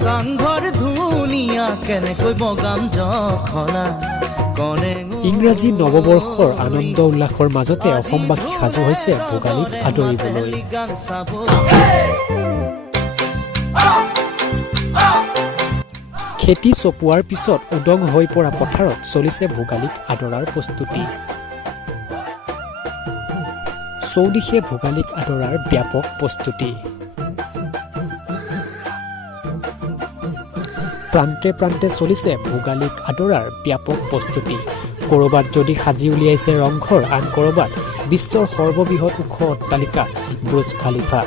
চাংঘৰ ধুনীয়া কেনেকৈ বগাম জখনা ইংৰাজী নৱবৰ্ষৰ আনন্দ উল্লাসৰ মাজতে অসমবাসী সাজু হৈছে ভোগালীক আদৰিবলৈ। খেতি চপোৱাৰ পিছত উদং হৈ পৰা পথাৰত চলিছে ভোগালীক আদৰাৰ প্ৰস্তুতি। চৌদিশে ভোগালীক আদৰাৰ ব্যাপক প্ৰস্তুতি। প্ৰান্তে প্ৰান্তে চলিছে ভোগালীক আদৰাৰ ব্যাপক প্ৰস্তুতি। ক'ৰবাত যদি সাজি উলিয়াইছে ৰংঘৰ, আন ক'ৰবাত বিশ্বৰ সৰ্ববৃহৎ ওখ অট্টালিকা বুৰ্জ খালিফা।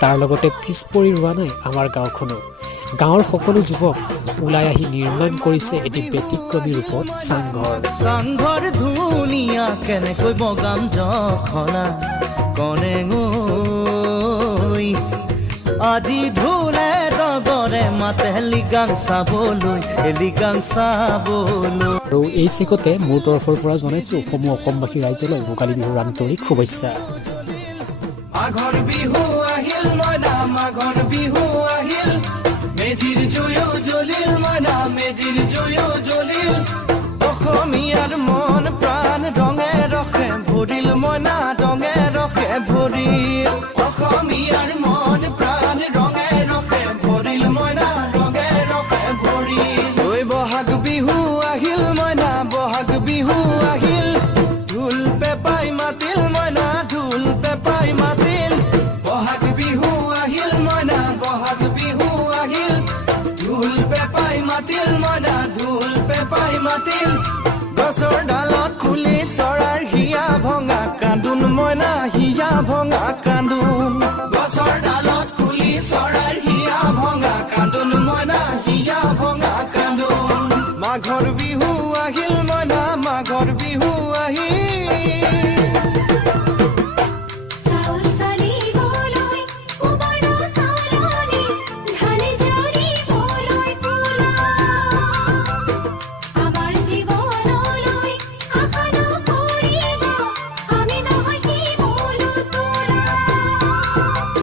তাৰ লগতে পিছ পৰি ৰোৱা নাই আমাৰ গাঁওখনো। গাঁৱৰ সকলো যুৱক ওলাই আহি নিৰ্মাণ কৰিছে এটি ব্যতিক্ৰমী ৰূপত চাংঘৰ। চাংঘৰ ধুনীয়া কেনেকৈ বগাম জখনা কনেঙৈ আজি ঢোলে ডগৰে মাতে লিগাং চাবলৈ আৰু এই চেগতে মোৰ তৰফৰ পৰা জনাইছোঁ সমূহ অসমবাসী ৰাইজলৈ ভোগালী বিহুৰ আন্তৰিক শুভেচ্ছা। মাঘৰ বিহু আহিল মইনা মাঘৰ বিহু আহিল মেজিৰ জুয়ো জ্বলিল মইনা মেজিৰ জুয়ো জ্বলিল অসমীয়াৰ মন প্ৰাণ ৰঙে ৰখে ভৰিল মইনা ৰঙে ৰখে ভৰিল অসমীয়াৰ মন প্ৰাণ ৰঙে ৰখে ভৰিল মইনা ৰঙে ৰখে ভৰিল ঐ বহাগ বিহু আহিল মইনা বহাগ বিহু আহিল ঢোল পেপাই মাতিল মইনা ঢোল পেপাই মাতিল বহাগ বিহু আহিল মইনা বহাগ বিহু আহিল ঢোল পেপাই মাতিল মইনা ঢোল পেপাই মাতিল গছৰ ডালত খুলি চৰাৰ হিয়া ভঙা কান্দোন মইনা হিয়া ভঙা কান্দোন গছৰ ডালত খুলি চৰাৰ হিয়া ভঙা কান্দোন মইনা হিয়া ভঙা কান্দোন মাঘৰ বিহু আহিল মইনা মাঘৰ বিহু